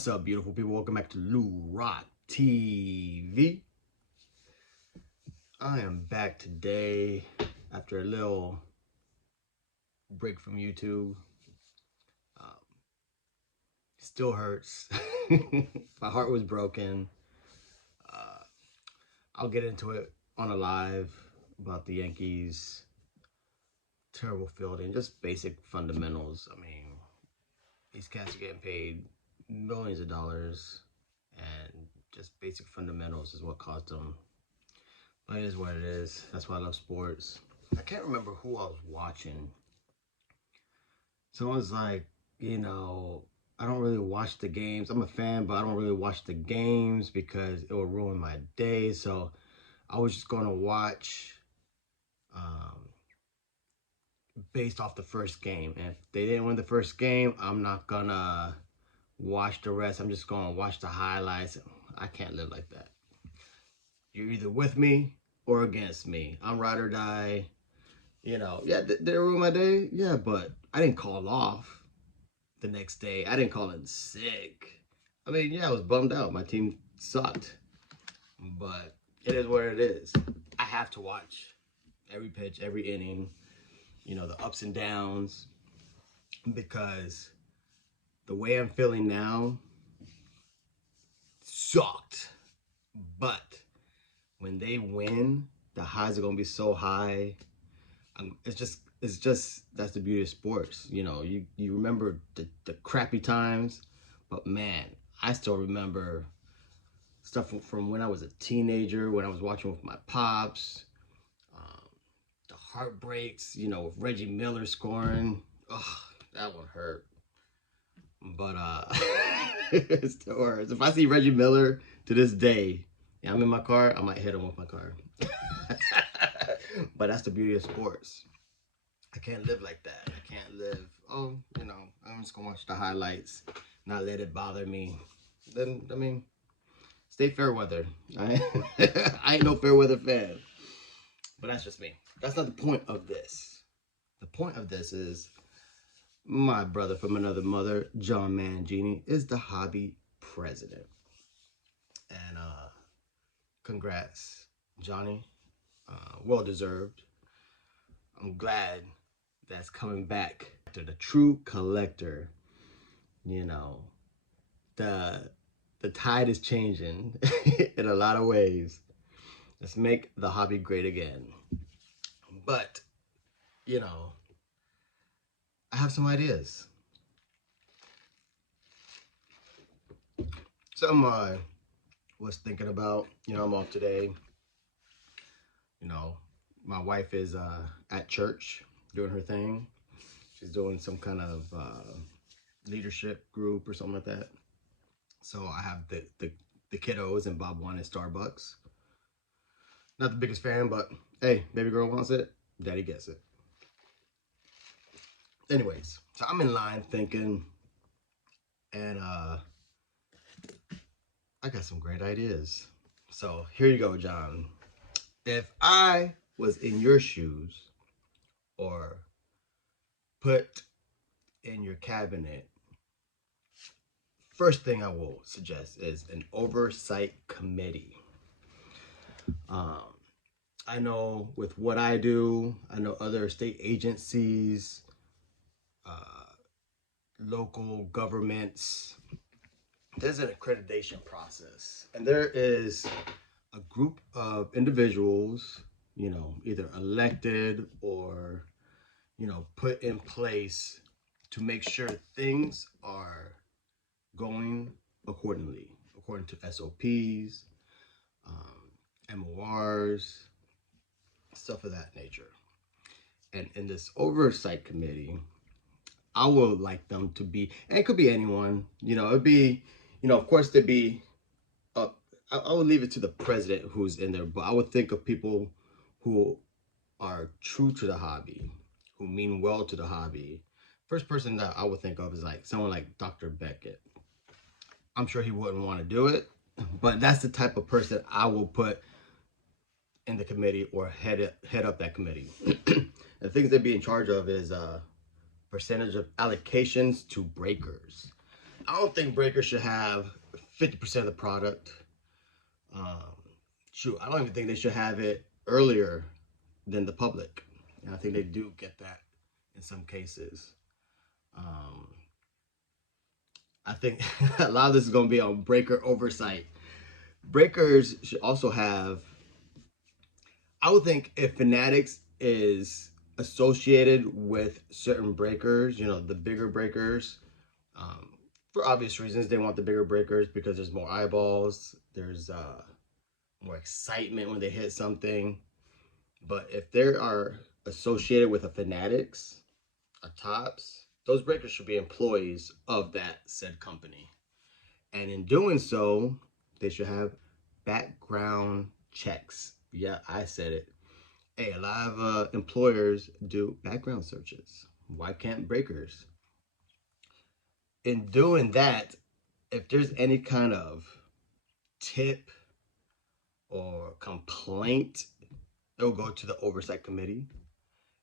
What's up, beautiful people? Welcome back to Lou Rock TV. I am back today after a little break from YouTube. Um, Still hurts. My heart was broken. Uh, I'll get into it on a live about the Yankees. Terrible fielding, just basic fundamentals. I mean, these cats are getting paid millions of dollars, and just basic fundamentals is what caused them. But it is what it is. That's why I love sports. I can't remember who I was watching. Someone was like, I don't really watch the games. I'm a fan, but I don't really watch the games because it will ruin my day. So I was just going to watch based off the first game. And if they didn't win the first game, I'm not going to watch the rest. I'm just going to watch the highlights. I can't live like that. You're either with me or against me. I'm ride or die. Yeah, did it ruin my day? Yeah, but I didn't call off the next day. I didn't call in sick. I mean, yeah, I was bummed out. My team sucked. But it is what it is. I have to watch every pitch, every inning, the ups and downs, because the way I'm feeling now sucked. But when they win, the highs are going to be so high. It's just that's the beauty of sports. You remember the crappy times, but man, I still remember stuff from when I was a teenager, when I was watching with my pops, the heartbreaks, with Reggie Miller scoring. Ugh, that one hurt. But it still hurts. If I see Reggie Miller to this day, yeah, I'm in my car, I might hit him with my car. But that's the beauty of sports. I can't live like that. I can't live, I'm just going to watch the highlights, not let it bother me. Then, I mean, stay fair weather. I ain't no fair weather fan. But that's just me. That's not the point of this. The point of this is my brother from another mother, John Mangini, is the hobby president. And congrats, Johnny. Well deserved. I'm glad that's coming back to the true collector. The tide is changing in a lot of ways. Let's make the hobby great again. But I have some ideas. Something I was thinking about. I'm off today. My wife is at church doing her thing. She's doing some kind of leadership group or something like that. So I have the kiddos, and Bob wanted Starbucks. Not the biggest fan, but hey, baby girl wants it, daddy gets it. Anyways, so I'm in line thinking, and I got some great ideas. So here you go, John. If I was in your shoes, or put in your cabinet, first thing I will suggest is an oversight committee. I know with what I do, I know other state agencies, local governments, there's an accreditation process. And there is a group of individuals, either elected or, put in place to make sure things are going according to SOPs, MORs, stuff of that nature. And in this oversight committee, I would like them to be, and it could be anyone, it'd be, of course, there'd be, I would leave it to the president who's in there, but I would think of people who are true to the hobby, who mean well to the hobby. First person that I would think of is like someone like Dr. Beckett. I'm sure he wouldn't want to do it, but that's the type of person I will put in the committee or head up that committee. The things they'd be in charge of is percentage of allocations to breakers. I don't think breakers should have 50% of the product. Um, Shoot, I don't even think they should have it earlier than the public. And I think they do get that in some cases. Um, I think a lot of this is going to be on breaker oversight. Breakers should also have, I would think if Fanatics is associated with certain breakers, you know, the bigger breakers, um, for obvious reasons, they want the bigger breakers because there's more eyeballs, there's more excitement when they hit something. But if they are associated with a Fanatics, a Tops, those breakers should be employees of that said company. And in doing so, they should have background checks. Yeah, I said it. Hey, a lot of employers do background searches. Why can't breakers? In doing that, if there's any kind of tip or complaint, it'll go to the oversight committee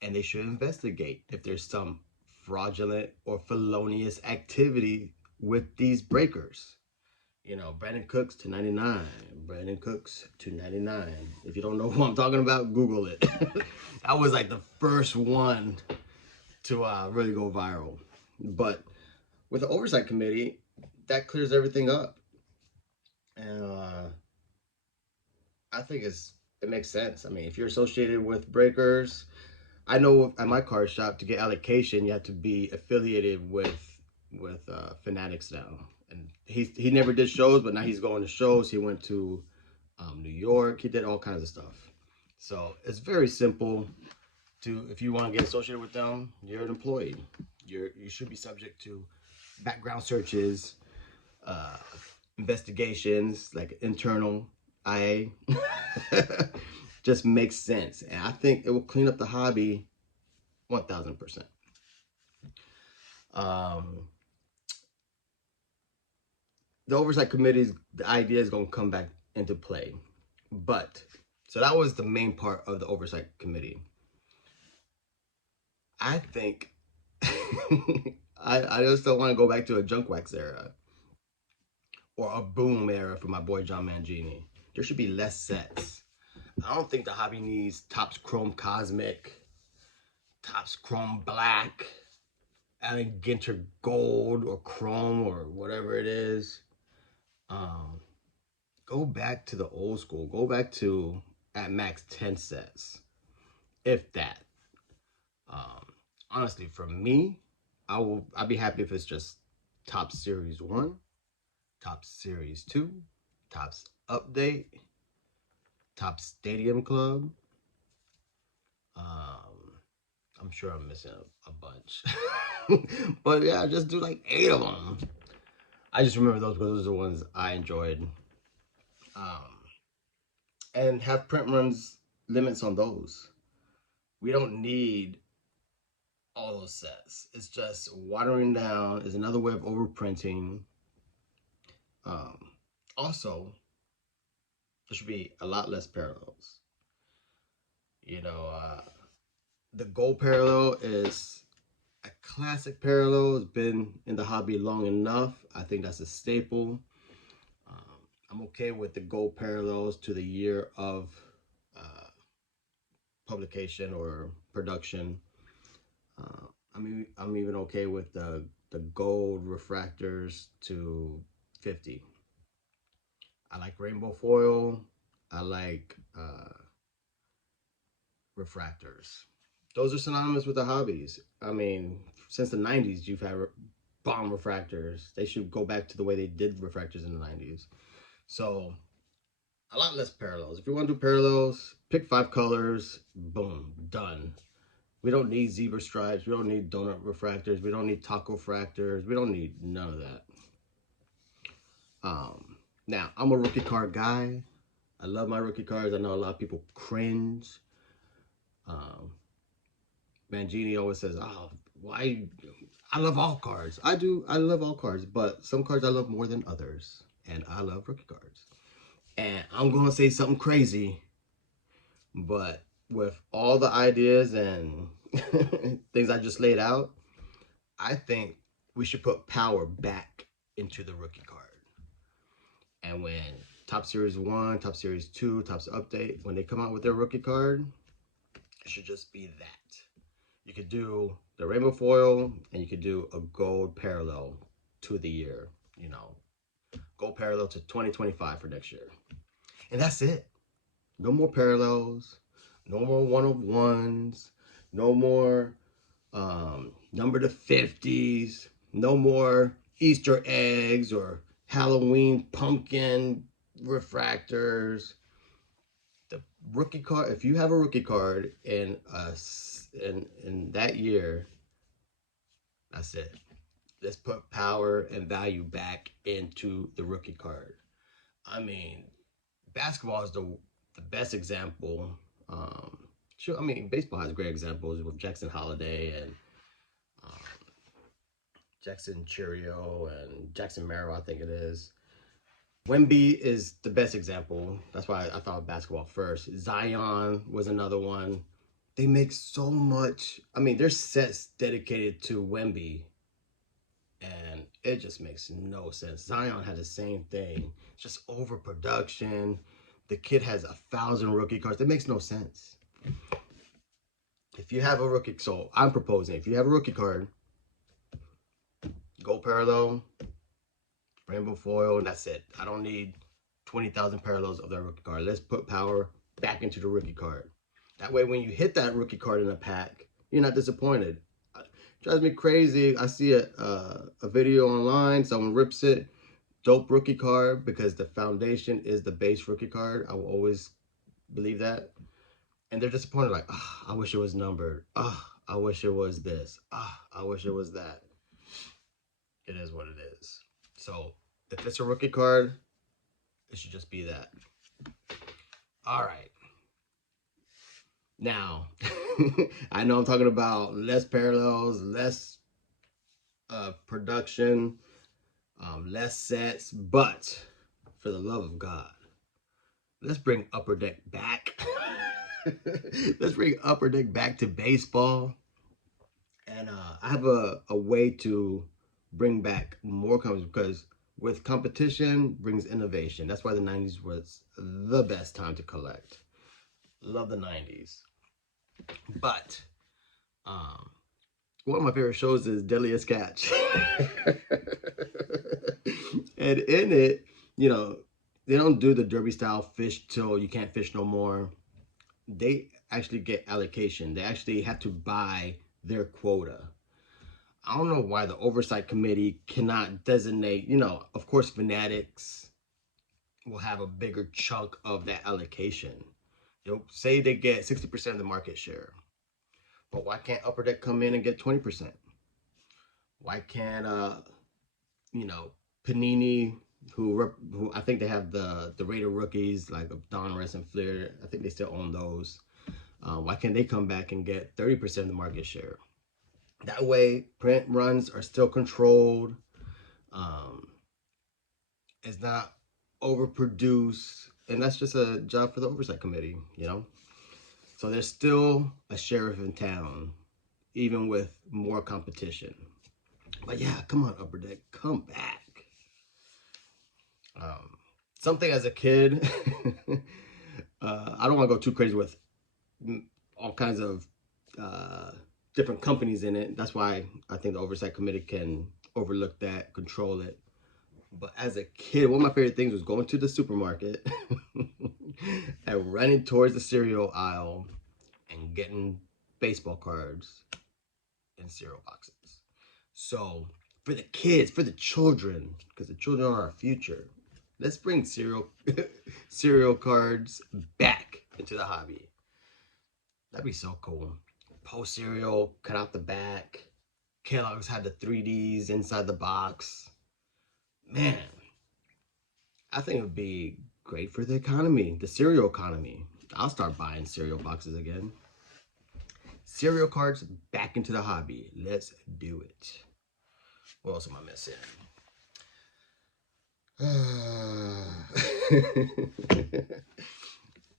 and they should investigate if there's some fraudulent or felonious activity with these breakers. You know, Brandon Cooks to 99. Brandon Cooks to 99. If you don't know who I'm talking about, Google it. That was like the first one to really go viral. But with the oversight committee, that clears everything up. And I think it makes sense. I mean, if you're associated with breakers, I know at my car shop to get allocation, you have to be affiliated with Fanatics now. And he never did shows, but now he's going to shows. He went to New York. He did all kinds of stuff. So it's very simple. If you want to get associated with them, you're an employee. You should be subject to background searches, uh, investigations, like internal IA. Just makes sense, and I think it will clean up the hobby 1000%. The oversight committee's the idea is going to come back into play, but so that was the main part of the oversight committee. I think I just don't want to go back to a junk wax era or a boom era for my boy John Mangini. There should be less sets. I don't think the hobby needs Topps Chrome Cosmic, Topps Chrome Black, Allen Ginter Gold or Chrome or whatever it is. Go back to the old school. Go back to at max 10 sets, if that. Honestly, for me, I'd be happy if it's just Topps Series 1, Topps Series 2, Topps Update, Topps Stadium Club. I'm sure I'm missing a bunch. But yeah, just do like 8 of them. I just remember those because those are the ones I enjoyed. And have print runs limits on those. We don't need all those sets. It's just watering down is another way of overprinting. Also, there should be a lot less parallels. You know, the gold parallel is a classic parallel. It's been in the hobby long enough. I think that's a staple. I'm okay with the gold parallels to the year of publication or production. I'm even okay with the gold refractors to 50. I like rainbow foil. I like refractors. Those are synonymous with the hobbies. I mean, since the 90s, you've had bomb refractors. They should go back to the way they did refractors in the 90s. So, a lot less parallels. If you want to do parallels, pick 5 colors, boom, done. We don't need zebra stripes. We don't need donut refractors. We don't need taco fractors. We don't need none of that. Now, I'm a rookie card guy. I love my rookie cards. I know a lot of people cringe. Mangini always says, oh, why? I love all cards. I do. I love all cards. But some cards I love more than others. And I love rookie cards. And I'm going to say something crazy. But with all the ideas and things I just laid out, I think we should put power back into the rookie card. And when Top Series 1, Top Series 2, Topps Update, when they come out with their rookie card, it should just be that. You could do the rainbow foil, and you could do a gold parallel to the year, you know, gold parallel to 2025 for next year. And that's it. No more parallels, no more 1-of-1s, no more number to 50s, no more Easter eggs or Halloween pumpkin refractors. The rookie card, if you have a rookie card in that year, that's it. Let's put power and value back into the rookie card. I mean, basketball is the best example. Sure, I mean, baseball has great examples with Jackson Holiday and Jackson Cheerio and Jackson Merrill, I think it is. Wemby is the best example. That's why I thought of basketball first. Zion was another one. They make so much. I mean, there's sets dedicated to Wemby, and it just makes no sense. Zion had the same thing. It's just overproduction. The kid has 1,000 rookie cards. That makes no sense. If you have a rookie, so I'm proposing, if you have a rookie card, gold parallel, rainbow foil, and that's it. I don't need 20,000 parallels of that rookie card. Let's put power back into the rookie card. That way, when you hit that rookie card in a pack, you're not disappointed. It drives me crazy. I see a video online, someone rips it, dope rookie card, because the foundation is the base rookie card. I will always believe that. And they're disappointed, like, oh, I wish it was numbered. Oh, I wish it was this. Oh, I wish it was that. It is what it is. So if it's a rookie card, it should just be that. All right. Now, I know I'm talking about less parallels, less production, less sets, but for the love of God, let's bring Upper Deck back. Let's bring Upper Deck back to baseball. And I have a way to bring back more companies, because with competition brings innovation. That's why the 90s was the best time to collect. Love the 90s. But one of my favorite shows is Deadliest Catch. And in it, you know, they don't do the derby style fish till you can't fish no more. They actually get allocation. They actually have to buy their quota. I don't know why the oversight committee cannot designate, you know, of course, Fanatics will have a bigger chunk of that allocation. You'll say they get 60% of the market share. But why can't Upper Deck come in and get 20%? Why can't, you know, Panini, who I think they have the Raider rookies, like Donruss and Flair, I think they still own those. Why can't they come back and get 30% of the market share? That way, print runs are still controlled. It's not overproduced. And that's just a job for the oversight committee, you know? So there's still a sheriff in town, even with more competition. But yeah, come on, Upper Deck, come back. Something as a kid, I don't want to go too crazy with all kinds of different companies in it. That's why I think the oversight committee can overlook that, control it. But as a kid, one of my favorite things was going to the supermarket and running towards the cereal aisle and getting baseball cards in cereal boxes. So for the kids, for the children, because the children are our future, let's bring cereal cards back into the hobby. That'd be so cool. Post cereal, cut out the back. Kellogg's had the 3Ds inside the box. Man, I think it would be great for the economy, the cereal economy. I'll start buying cereal boxes again. Cereal cards back into the hobby. Let's do it. What else am I missing?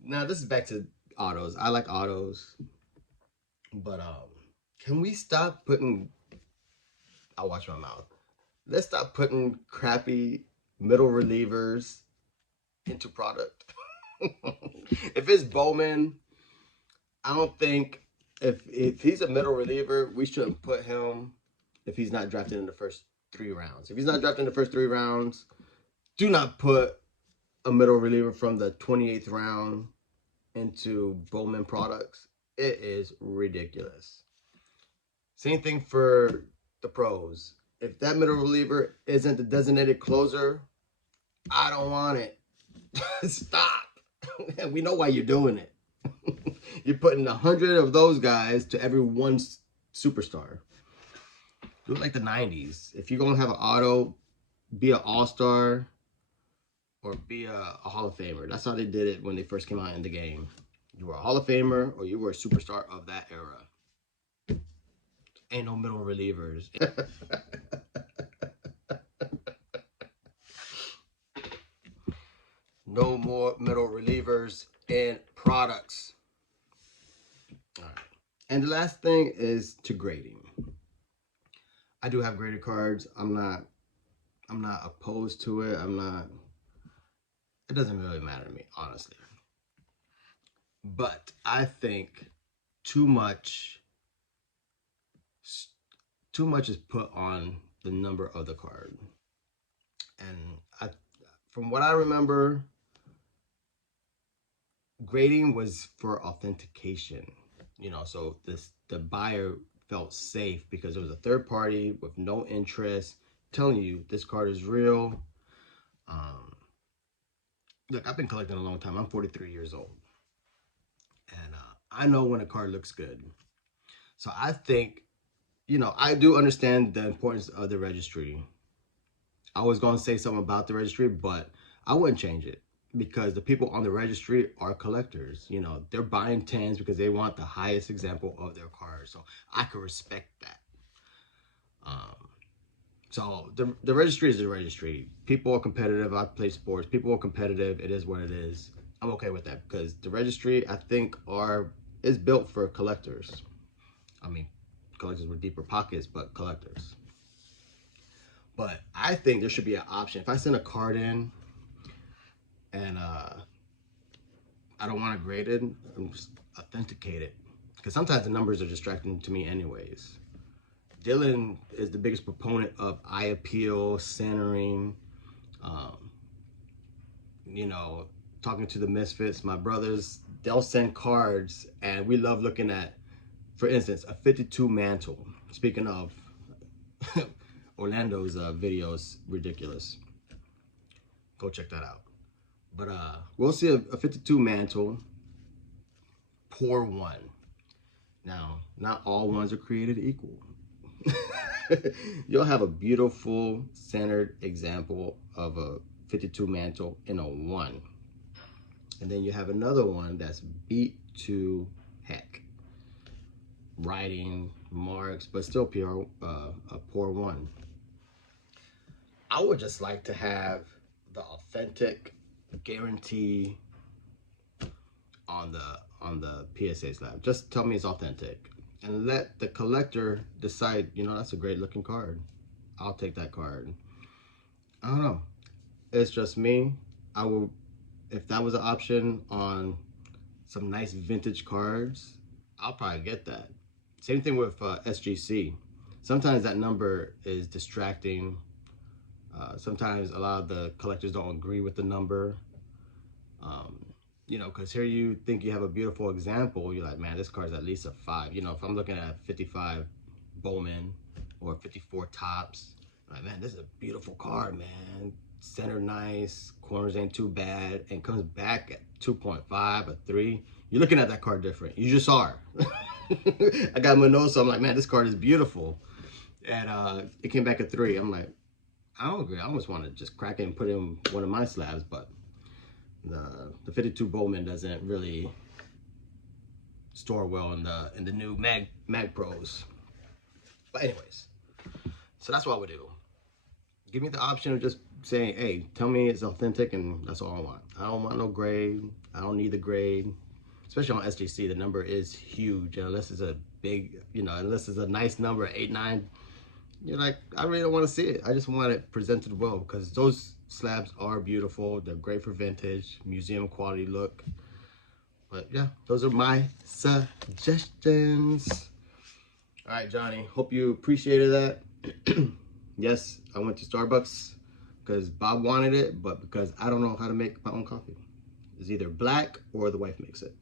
Now this is back to autos. I like autos, but can we stop putting? I'll watch my mouth. let's stop putting crappy middle relievers into product. If it's Bowman, I don't think if he's a middle reliever, we shouldn't put him if he's not drafted in the first 3 rounds. If he's not drafted in the first 3 rounds, do not put a middle reliever from the 28th round into Bowman products. It is ridiculous. Same thing for the pros. If that middle reliever isn't the designated closer, I don't want it. Stop. We know why you're doing it. You're putting 100 of those guys to every one superstar. Do it like the 90s. If you're going to have an auto, be an all-star or be a Hall of Famer. That's how they did it when they first came out in the game. You were a Hall of Famer or you were a superstar of that era. Ain't no middle relievers. No more middle relievers in products. All right. And the last thing is to grading. I do have graded cards. I'm not opposed to it. It doesn't really matter to me, honestly. But I think too much is put on the number of the card. And from what I remember, grading was for authentication, so the buyer felt safe because it was a third party with no interest telling you this card is real. Look, I've been collecting a long time. I'm 43 years old, and I know when a card looks good. So I think, I do understand the importance of the registry. I was going to say something about the registry, but I wouldn't change it because the people on the registry are collectors. They're buying 10s because they want the highest example of their card. So I could respect that. So the registry is the registry. People are competitive. I play sports. People are competitive. It is what it is. I'm okay with that because the registry, I think, is built for collectors. I mean, collectors with deeper pockets, but collectors. But I think there should be an option. If I send a card in and I don't want it graded, I'm just authenticate it. Because sometimes the numbers are distracting to me anyways. Dylan is the biggest proponent of eye appeal, centering, talking to the misfits. My brothers, they'll send cards and we love looking at, for instance, a 52 mantle. Speaking of, Orlando's videos, ridiculous. Go check that out. But we'll see a 52 mantle, pour one. Now, not all ones are created equal. You'll have a beautiful centered example of a 52 mantle in a 1. And then you have another one that's beat to heck. Writing, marks, but still pure, a pour 1. I would just like to have the authentic guarantee on the PSA slab. Just tell me it's authentic. And let the collector decide, that's a great looking card. I'll take that card. I don't know. It's just me. I will, if that was an option on some nice vintage cards, I'll probably get that. Same thing with SGC. Sometimes that number is distracting. Sometimes a lot of the collectors don't agree with the number. Because here you think you have a beautiful example, you're like, man, this card's at least a 5. If I'm looking at 55 Bowman or 54 Tops, I'm like, man, this is a beautiful card, man. Center nice, corners ain't too bad, and comes back at 2.5 or 3. You're looking at that card different. You just are. I got Manoa, so I'm like, man, this card is beautiful. And it came back at 3. I'm like, I don't agree. I almost want to just crack it and put it in one of my slabs, but the 52 Bowman doesn't really store well in the new Mag Pros. But anyways, so that's what I would do. Give me the option of just saying, hey, tell me it's authentic, and that's all I want. I don't want no grade. I don't need the grade. Especially on SGC, the number is huge. Unless it's a big, unless it's a nice number, 8, 9, you're like, I really don't want to see it. I just want it presented well because those slabs are beautiful. They're great for vintage, museum quality look. But yeah, those are my suggestions. All right, Johnny, hope you appreciated that. Yes, I went to Starbucks because Bob wanted it, but because I don't know how to make my own coffee. It's either black or the wife makes it.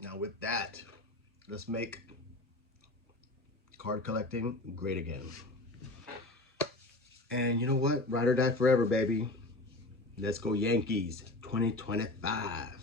Now with that, let's make card collecting great again. And you know what? Ride or die forever, baby. Let's go Yankees 2025.